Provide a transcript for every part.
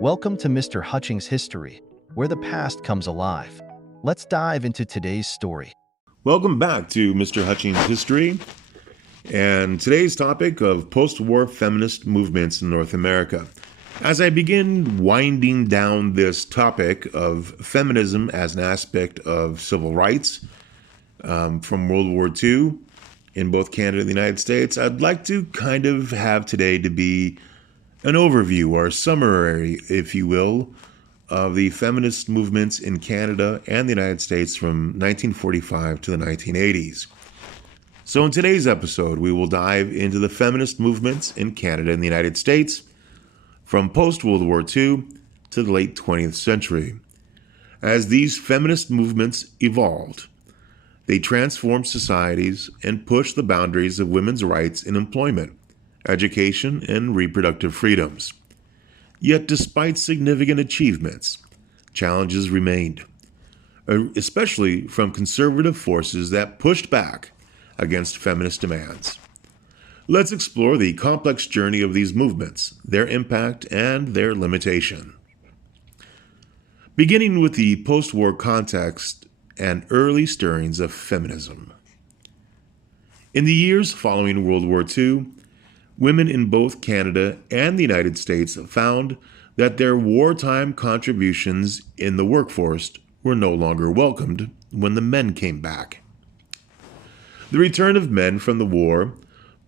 Welcome to Mr. Hutchings History, where the past comes alive. Let's dive into today's story. Welcome back to Mr. Hutchings History and today's topic of post-war feminist movements in North America. As I begin winding down this topic of feminism as an aspect of civil rights from World War II in both Canada and the United States, I'd like to kind of have today to be an overview or summary, if you will, of the feminist movements in Canada and the United States from 1945 to the 1980s. So in today's episode, we will dive into the feminist movements in Canada and the United States from post-World War II to the late 20th century. As these feminist movements evolved, they transformed societies and pushed the boundaries of women's rights in employment, education, and reproductive freedoms. Yet despite significant achievements, challenges remained, especially from conservative forces that pushed back against feminist demands. Let's explore the complex journey of these movements, their impact, and their limitation. Beginning with the post-war context and early stirrings of feminism. In the years following World War II, women in both Canada and the United States found that their wartime contributions in the workforce were no longer welcomed when the men came back. The return of men from the war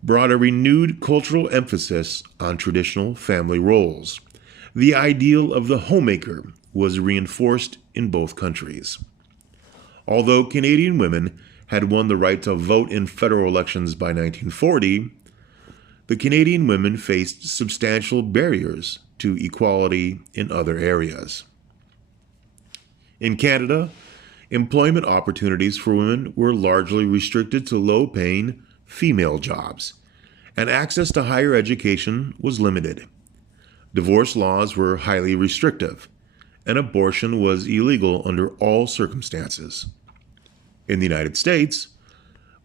brought a renewed cultural emphasis on traditional family roles. The ideal of the homemaker was reinforced in both countries. Although Canadian women had won the right to vote in federal elections by 1940, the Canadian women faced substantial barriers to equality in other areas. In Canada, employment opportunities for women were largely restricted to low-paying female jobs, and access to higher education was limited. Divorce laws were highly restrictive, and abortion was illegal under all circumstances. In the United States,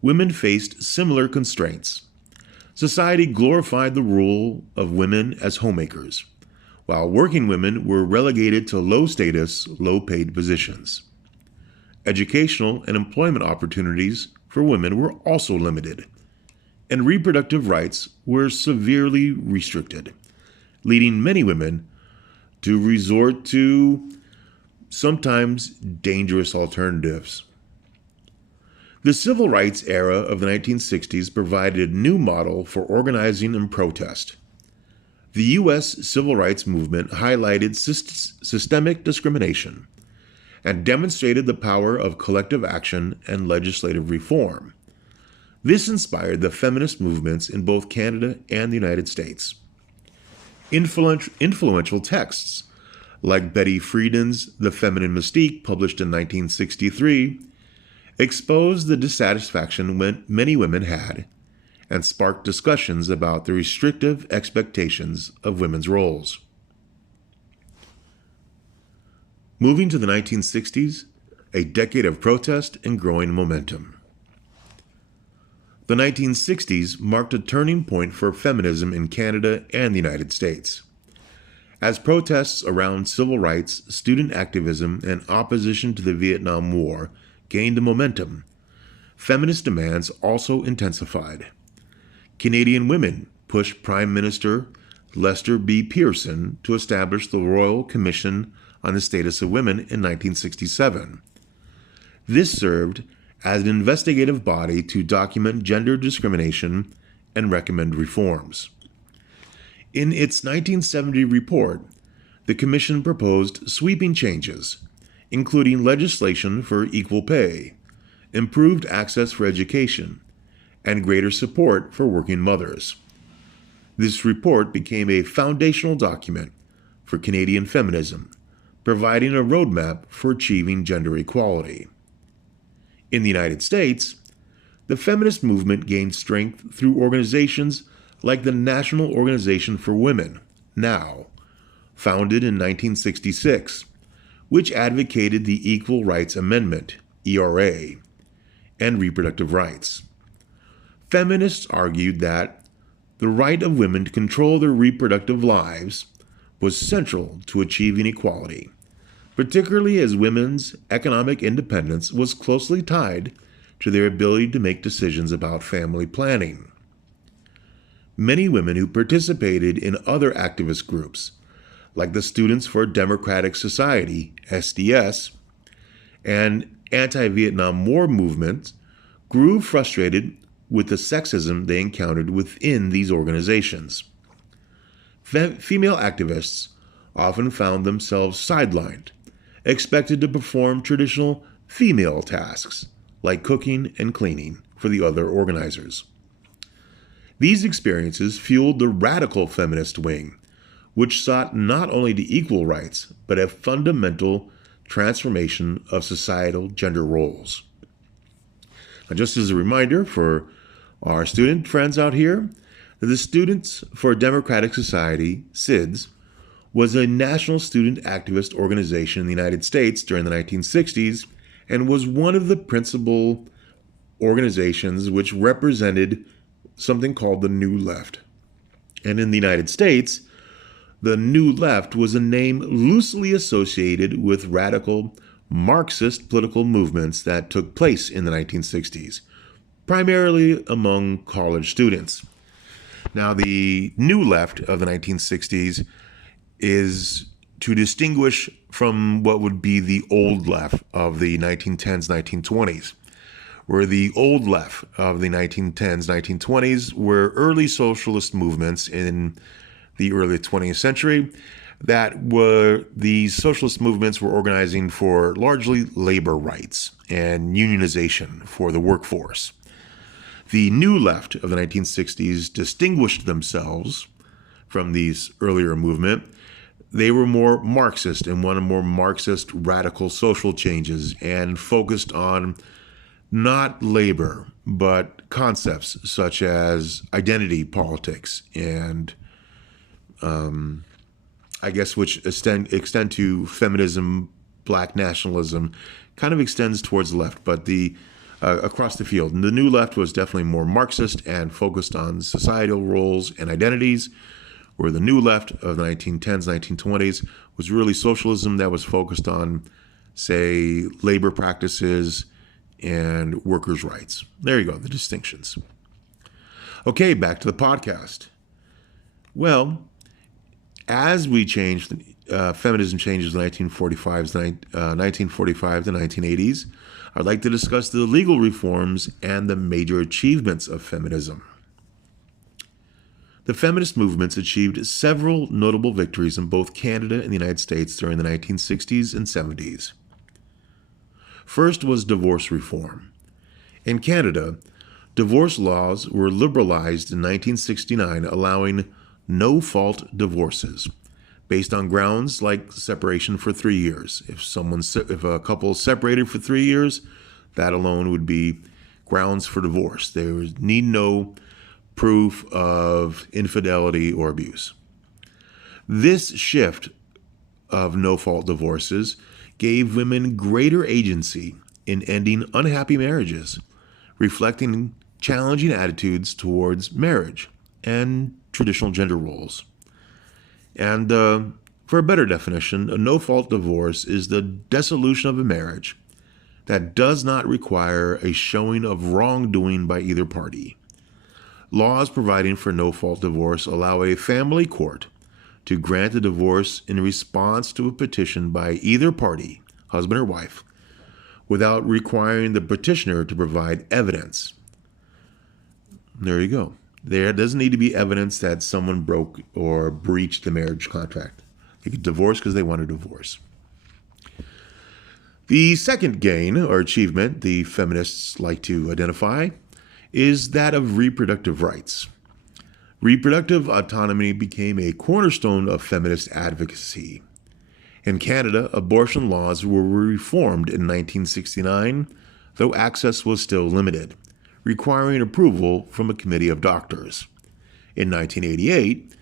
women faced similar constraints. Society glorified the role of women as homemakers, while working women were relegated to low-status, low-paid positions. Educational and employment opportunities for women were also limited, and reproductive rights were severely restricted, leading many women to resort to sometimes dangerous alternatives. The civil rights era of the 1960s provided a new model for organizing and protest. The U.S. civil rights movement highlighted systemic discrimination and demonstrated the power of collective action and legislative reform. This inspired the feminist movements in both Canada and the United States. Influential texts, like Betty Friedan's The Feminine Mystique, published in 1963, exposed the dissatisfaction many women had and sparked discussions about the restrictive expectations of women's roles. Moving to the 1960s, a decade of protest and growing momentum. The 1960s marked a turning point for feminism in Canada and the United States. As protests around civil rights, student activism, and opposition to the Vietnam War gained momentum, feminist demands also intensified. Canadian women pushed Prime Minister Lester B. Pearson to establish the Royal Commission on the Status of Women in 1967. This served as an investigative body to document gender discrimination and recommend reforms. In its 1970 report, the Commission proposed sweeping changes, including legislation for equal pay, improved access for education, and greater support for working mothers. This report became a foundational document for Canadian feminism, providing a roadmap for achieving gender equality. In the United States, the feminist movement gained strength through organizations like the National Organization for Women, NOW, founded in 1966, which advocated the Equal Rights Amendment, ERA, and reproductive rights. Feminists argued that the right of women to control their reproductive lives was central to achieving equality, particularly as women's economic independence was closely tied to their ability to make decisions about family planning. Many women who participated in other activist groups, like the Students for a Democratic Society, SDS, and anti-Vietnam War movements, grew frustrated with the sexism they encountered within these organizations. Female activists often found themselves sidelined, expected to perform traditional female tasks like cooking and cleaning for the other organizers. These experiences fueled the radical feminist wing, which sought not only to equal rights, but a fundamental transformation of societal gender roles. Now, just as a reminder for our student friends out here, that the Students for a Democratic Society, SIDS, was a national student activist organization in the United States during the 1960s and was one of the principal organizations which represented something called the New Left. And in the United States, the New Left was a name loosely associated with radical Marxist political movements that took place in the 1960s, primarily among college students. Now, the New Left of the 1960s is to distinguish from what would be the Old Left of the 1910s, 1920s, where the Old Left of the 1910s, 1920s were early socialist movements in the early 20th century these socialist movements were organizing for largely labor rights and unionization for the workforce. The New Left of the 1960s distinguished themselves from these earlier movement. They were more Marxist and wanted more Marxist radical social changes and focused on not labor, but concepts such as identity politics and which extend to feminism, black nationalism, kind of extends towards the left, but across the field. And the New Left was definitely more Marxist and focused on societal roles and identities, where the New Left of the 1910s, 1920s was really socialism that was focused on, say, labor practices and workers' rights. There you go, the distinctions. Okay, back to the podcast. Well, as we changed, feminism changes in 1945 to 1980s, I'd like to discuss the legal reforms and the major achievements of feminism. The feminist movements achieved several notable victories in both Canada and the United States during the 1960s and 70s. First was divorce reform. In Canada, divorce laws were liberalized in 1969, allowing no-fault divorces based on grounds like separation for 3 years. If a couple is separated for 3 years, that alone would be grounds for divorce. There need no proof of infidelity or abuse. This shift of no-fault divorces gave women greater agency in ending unhappy marriages, reflecting challenging attitudes towards marriage and traditional gender roles. And for a better definition, a no-fault divorce is the dissolution of a marriage that does not require a showing of wrongdoing by either party. Laws providing for no-fault divorce allow a family court to grant a divorce in response to a petition by either party, husband or wife, without requiring the petitioner to provide evidence. There you go. There doesn't need to be evidence that someone broke or breached the marriage contract. They could divorce because they want a divorce. The second gain or achievement the feminists like to identify is that of reproductive rights. Reproductive autonomy became a cornerstone of feminist advocacy. In Canada, abortion laws were reformed in 1969, though access was still limited, requiring approval from a committee of doctors. In 1988,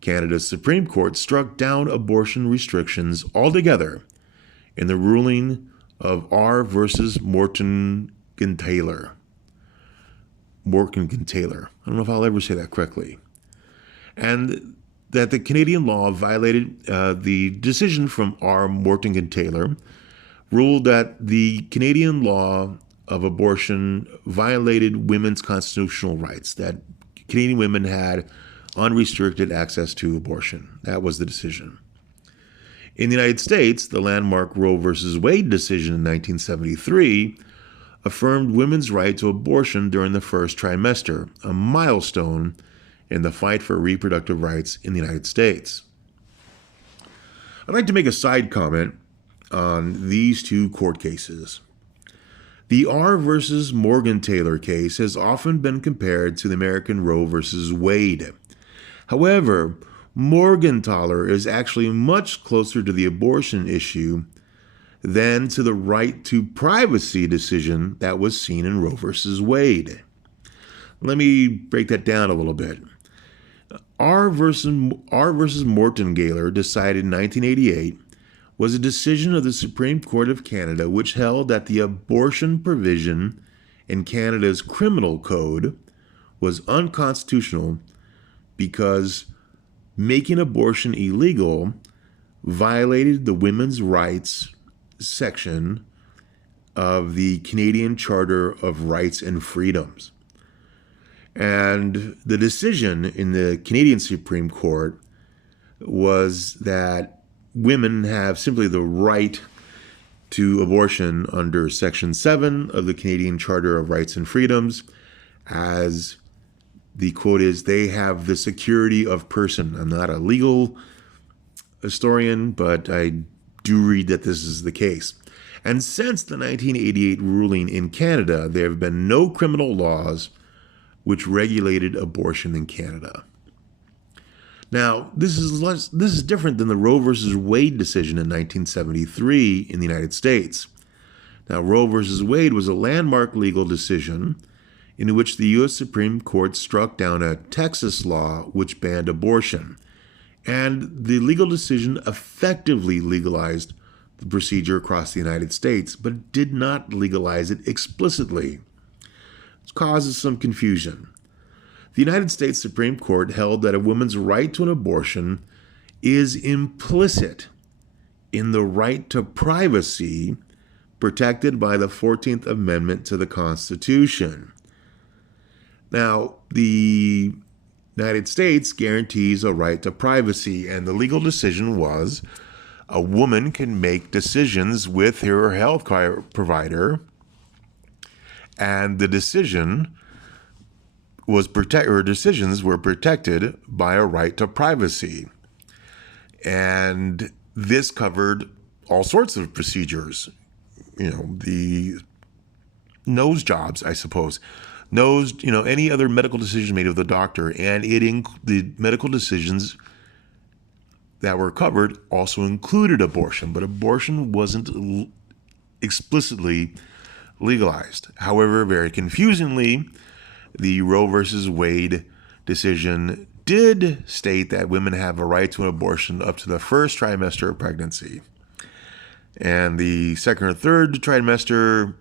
Canada's Supreme Court struck down abortion restrictions altogether in the ruling of R versus Morgan-Taylor. I don't know if I'll ever say that correctly. And that the Canadian law violated the decision from R. Morton and Taylor, ruled that the Canadian law of abortion violated women's constitutional rights, that Canadian women had unrestricted access to abortion. That was the decision. In the United States, the landmark Roe v. Wade decision in 1973 affirmed women's right to abortion during the first trimester, a milestone in the fight for reproductive rights in the United States. I'd like to make a side comment on these two court cases. The R versus Morgan Taylor case has often been compared to the American Roe versus Wade. However, Morgenthaler is actually much closer to the abortion issue than to the right to privacy decision that was seen in Roe versus Wade. Let me break that down a little bit. R versus Mortengale, decided in 1988, was a decision of the Supreme Court of Canada which held that the abortion provision in Canada's criminal code was unconstitutional because making abortion illegal violated the women's rights section of the Canadian Charter of Rights and Freedoms. And the decision in the Canadian Supreme Court was that women have simply the right to abortion under Section 7 of the Canadian Charter of Rights and Freedoms, as the quote is, they have the security of person. I'm not a legal historian, but I do read that this is the case. And since the 1988 ruling in Canada, there have been no criminal laws which regulated abortion in Canada. Now, this is different than the Roe versus Wade decision in 1973 in the United States. Now, Roe versus Wade was a landmark legal decision in which the U.S. Supreme Court struck down a Texas law which banned abortion. And the legal decision effectively legalized the procedure across the United States, but it did not legalize it explicitly. It causes some confusion. The United States Supreme Court held that a woman's right to an abortion is implicit in the right to privacy protected by the 14th Amendment to the Constitution. Now, the United States guarantees a right to privacy, and the legal decision was a woman can make decisions with her health care provider, and the decision decisions were protected by a right to privacy. And this covered all sorts of procedures, the nose jobs, I suppose, any other medical decision made with the doctor, and the medical decisions that were covered also included abortion, but abortion wasn't explicitly legalized. However, very confusingly, the Roe versus Wade decision did state that women have a right to an abortion up to the first trimester of pregnancy. And the second or third trimester,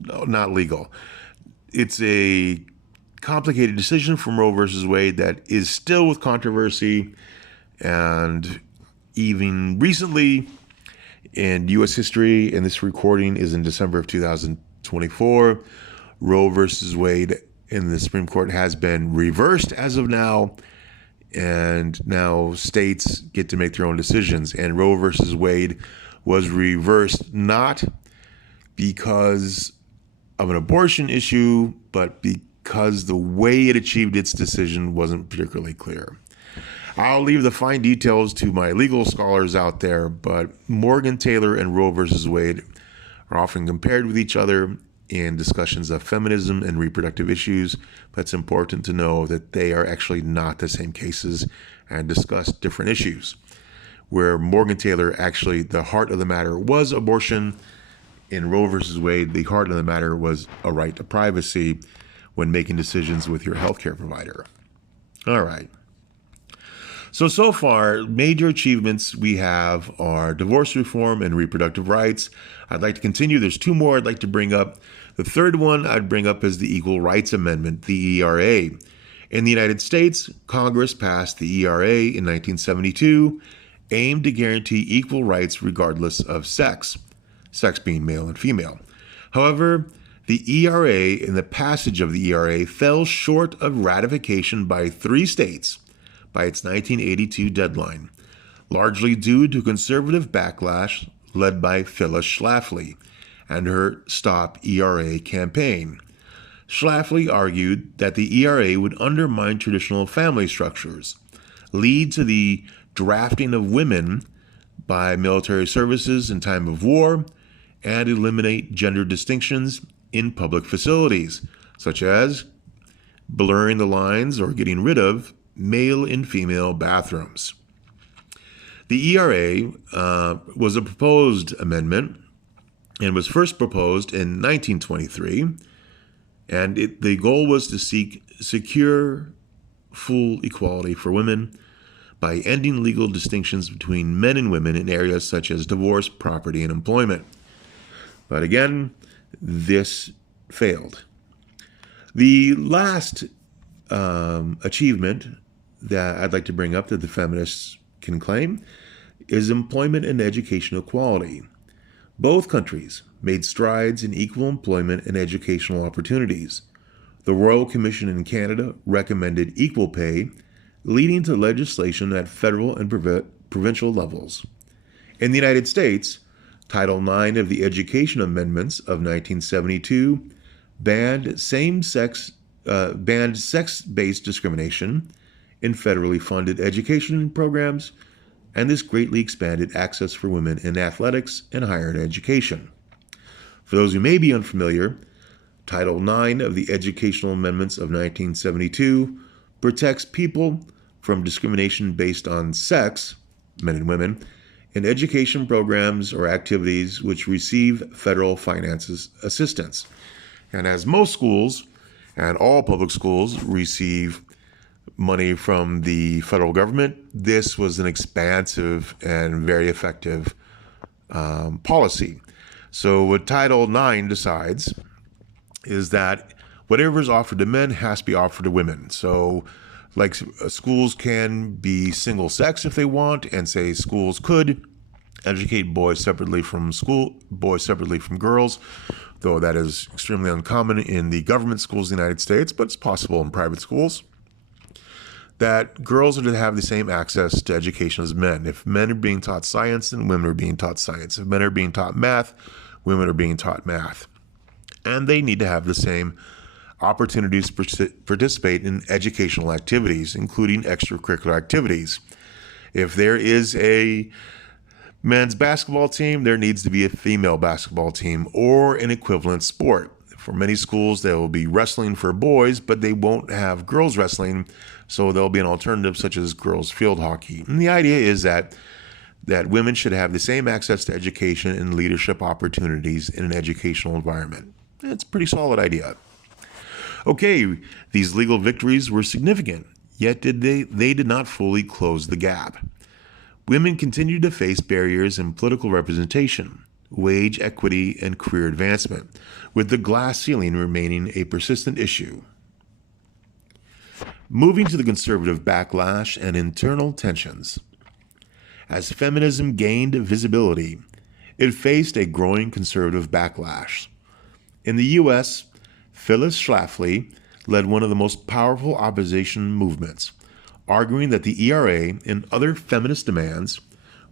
not legal. It's a complicated decision from Roe versus Wade that is still with controversy. And even recently in U.S. history, and this recording is in December of 2024, Roe versus Wade in the Supreme Court has been reversed as of now, and now states get to make their own decisions. And Roe versus Wade was reversed not because of an abortion issue, but because the way it achieved its decision wasn't particularly clear. I'll leave the fine details to my legal scholars out there, but Morgenthaler and Roe versus Wade are often compared with each other in discussions of feminism and reproductive issues, but it's important to know that they are actually not the same cases and discuss different issues. Where Morgenthaler, actually, the heart of the matter was abortion. In Roe versus Wade, the heart of the matter was a right to privacy when making decisions with your healthcare provider. All right. So far, major achievements we have are divorce reform and reproductive rights. I'd like to continue. There's two more I'd like to bring up. The third one I'd bring up is the Equal Rights Amendment, the ERA. In the United States, Congress passed the ERA in 1972, aimed to guarantee equal rights regardless of sex being male and female. However, the ERA and the passage of the ERA fell short of ratification by 3 states by its 1982 deadline, largely due to conservative backlash led by Phyllis Schlafly and her Stop ERA campaign. Schlafly argued that the ERA would undermine traditional family structures, lead to the drafting of women by military services in time of war, and eliminate gender distinctions in public facilities, such as blurring the lines or getting rid of male and female bathrooms. The ERA was a proposed amendment and was first proposed in 1923, and the goal was to secure full equality for women by ending legal distinctions between men and women in areas such as divorce, property, and employment. But again, this failed. The last achievement that I'd like to bring up that the feminists can claim is employment and education equality. Both countries made strides in equal employment and educational opportunities. The Royal Commission in Canada recommended equal pay, leading to legislation at federal and provincial levels. In the United States, Title IX of the Education Amendments of 1972 banned sex-based discrimination in federally funded education programs, and this greatly expanded access for women in athletics and higher education. For those who may be unfamiliar, Title IX of the Educational Amendments of 1972 protects people from discrimination based on sex, men and women, in education programs or activities which receive federal finances assistance. And as most schools and all public schools receive money from the federal government, this was an expansive and very effective policy. So what Title IX decides is that whatever is offered to men has to be offered to women. So like schools can be single sex if they want, and say schools could educate boys separately from girls, though that is extremely uncommon in the government schools in the United States, but it's possible in private schools, that girls are to have the same access to education as men. If men are being taught science, then women are being taught science. If men are being taught math, women are being taught math. And they need to have the same opportunities to participate in educational activities, including extracurricular activities. If there is a men's basketball team, there needs to be a female basketball team or an equivalent sport. For many schools, there will be wrestling for boys, but they won't have girls wrestling, so there'll be an alternative such as girls field hockey. And the idea is that women should have the same access to education and leadership opportunities in an educational environment. It's a pretty solid idea. Okay, these legal victories were significant, yet they did not fully close the gap. Women continued to face barriers in political representation, wage equity, and career advancement, with the glass ceiling remaining a persistent issue. Moving to the conservative backlash and internal tensions. As feminism gained visibility, it faced a growing conservative backlash. In the U.S., Phyllis Schlafly led one of the most powerful opposition movements, arguing that the ERA and other feminist demands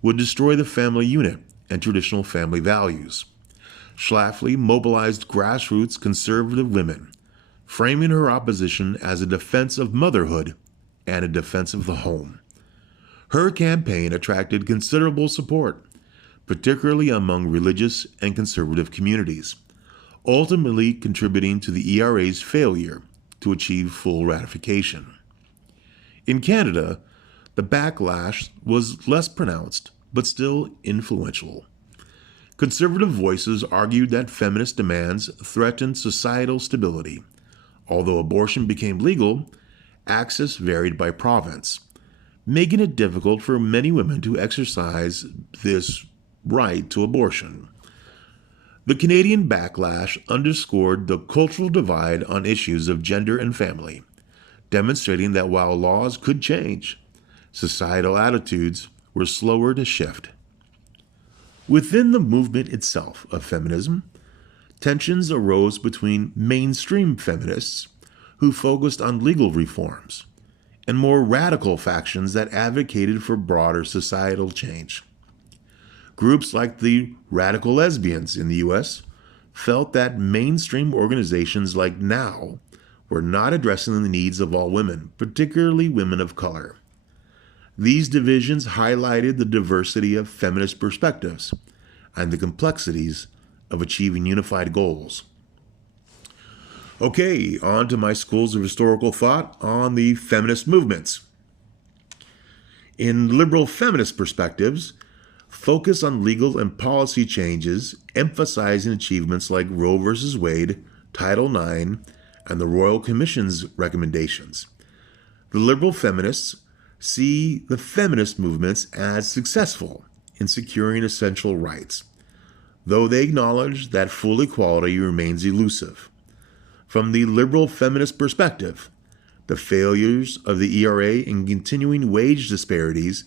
would destroy the family unit and traditional family values. Schlafly mobilized grassroots conservative women, framing her opposition as a defense of motherhood and a defense of the home. Her campaign attracted considerable support, particularly among religious and conservative communities, ultimately contributing to the ERA's failure to achieve full ratification. In Canada, the backlash was less pronounced, but still influential. Conservative voices argued that feminist demands threatened societal stability. Although abortion became legal, access varied by province, making it difficult for many women to exercise this right to abortion. The Canadian backlash underscored the cultural divide on issues of gender and family, demonstrating that while laws could change, societal attitudes were slower to shift. Within the movement itself of feminism, tensions arose between mainstream feminists who focused on legal reforms and more radical factions that advocated for broader societal change. Groups like the radical lesbians in the U.S. felt that mainstream organizations like NOW were not addressing the needs of all women, particularly women of color. These divisions highlighted the diversity of feminist perspectives and the complexities of achieving unified goals. Okay, on to my schools of historical thought on the feminist movements. In liberal feminist perspectives, focus on legal and policy changes, emphasizing achievements like Roe v. Wade, Title IX, and the Royal Commission's recommendations. The liberal feminists see the feminist movements as successful in securing essential rights, though they acknowledge that full equality remains elusive. From the liberal feminist perspective, the failures of the ERA and continuing wage disparities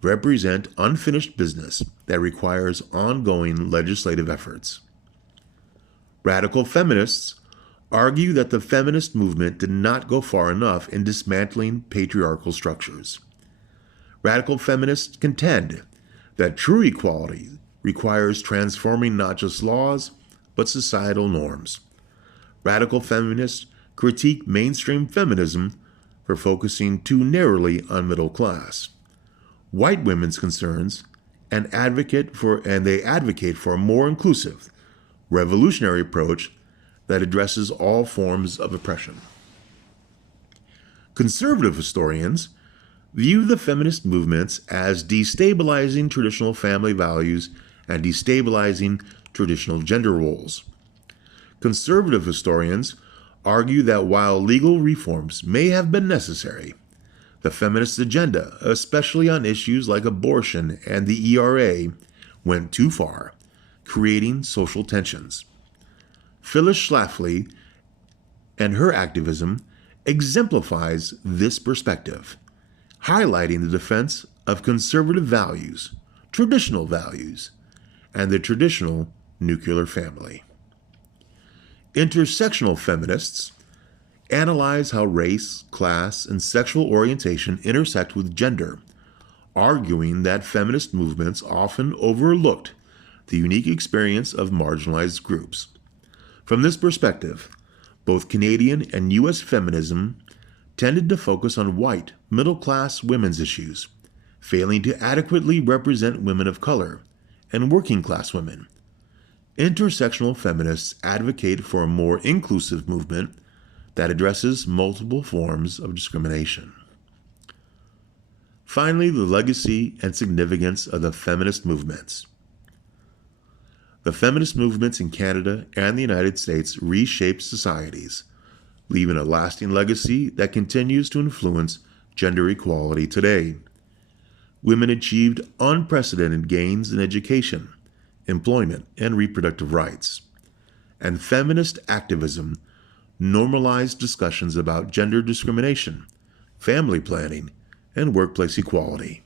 represent unfinished business that requires ongoing legislative efforts. Radical feminists argue that the feminist movement did not go far enough in dismantling patriarchal structures. Radical feminists contend that true equality requires transforming not just laws, but societal norms. Radical feminists critique mainstream feminism for focusing too narrowly on middle class. White women's concerns and they advocate for a more inclusive, revolutionary approach that addresses all forms of oppression. Conservative historians view the feminist movements as destabilizing traditional family values and destabilizing traditional gender roles. Conservative historians argue that while legal reforms may have been necessary, the feminist agenda, especially on issues like abortion and the ERA, went too far, creating social tensions. Phyllis Schlafly and her activism exemplifies this perspective, highlighting the defense of conservative values, traditional values, and the traditional nuclear family. Intersectional feminists analyze how race, class, and sexual orientation intersect with gender, arguing that feminist movements often overlooked the unique experience of marginalized groups. From this perspective, both Canadian and U.S. feminism tended to focus on white, middle-class women's issues, failing to adequately represent women of color and working-class women. Intersectional feminists advocate for a more inclusive movement that addresses multiple forms of discrimination. Finally, the legacy and significance of the feminist movements. The feminist movements in Canada and the United States reshaped societies, leaving a lasting legacy that continues to influence gender equality today. Women achieved unprecedented gains in education, employment, and reproductive rights. And feminist activism normalized discussions about gender discrimination, family planning, and workplace equality.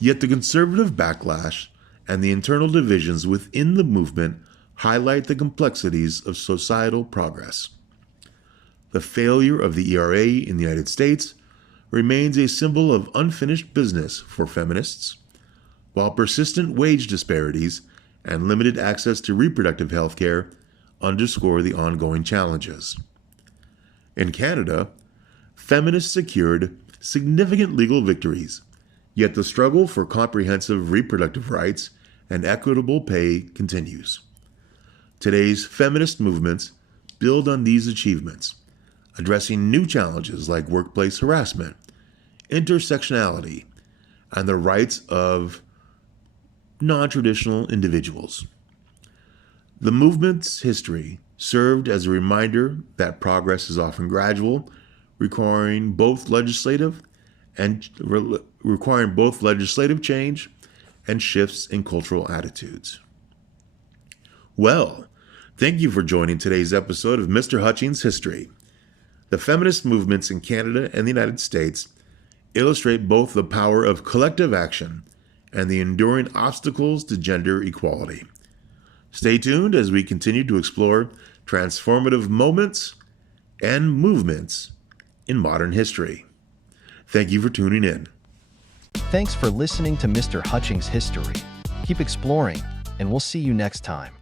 Yet the conservative backlash and the internal divisions within the movement highlight the complexities of societal progress. The failure of the ERA in the United States remains a symbol of unfinished business for feminists, while persistent wage disparities and limited access to reproductive health care underscore the ongoing challenges. In Canada, feminists secured significant legal victories, yet the struggle for comprehensive reproductive rights and equitable pay continues. Today's feminist movements build on these achievements, addressing new challenges like workplace harassment, intersectionality, and the rights of non-traditional individuals. The movement's history served as a reminder that progress is often gradual, requiring both legislative change and shifts in cultural attitudes. Well, thank you for joining today's episode of Mr. Hutchings History. The feminist movements in Canada and the United States illustrate both the power of collective action and the enduring obstacles to gender equality. Stay tuned as we continue to explore transformative moments and movements in modern history. Thank you for tuning in. Thanks for listening to Mr. Hutchings History. Keep exploring, and we'll see you next time.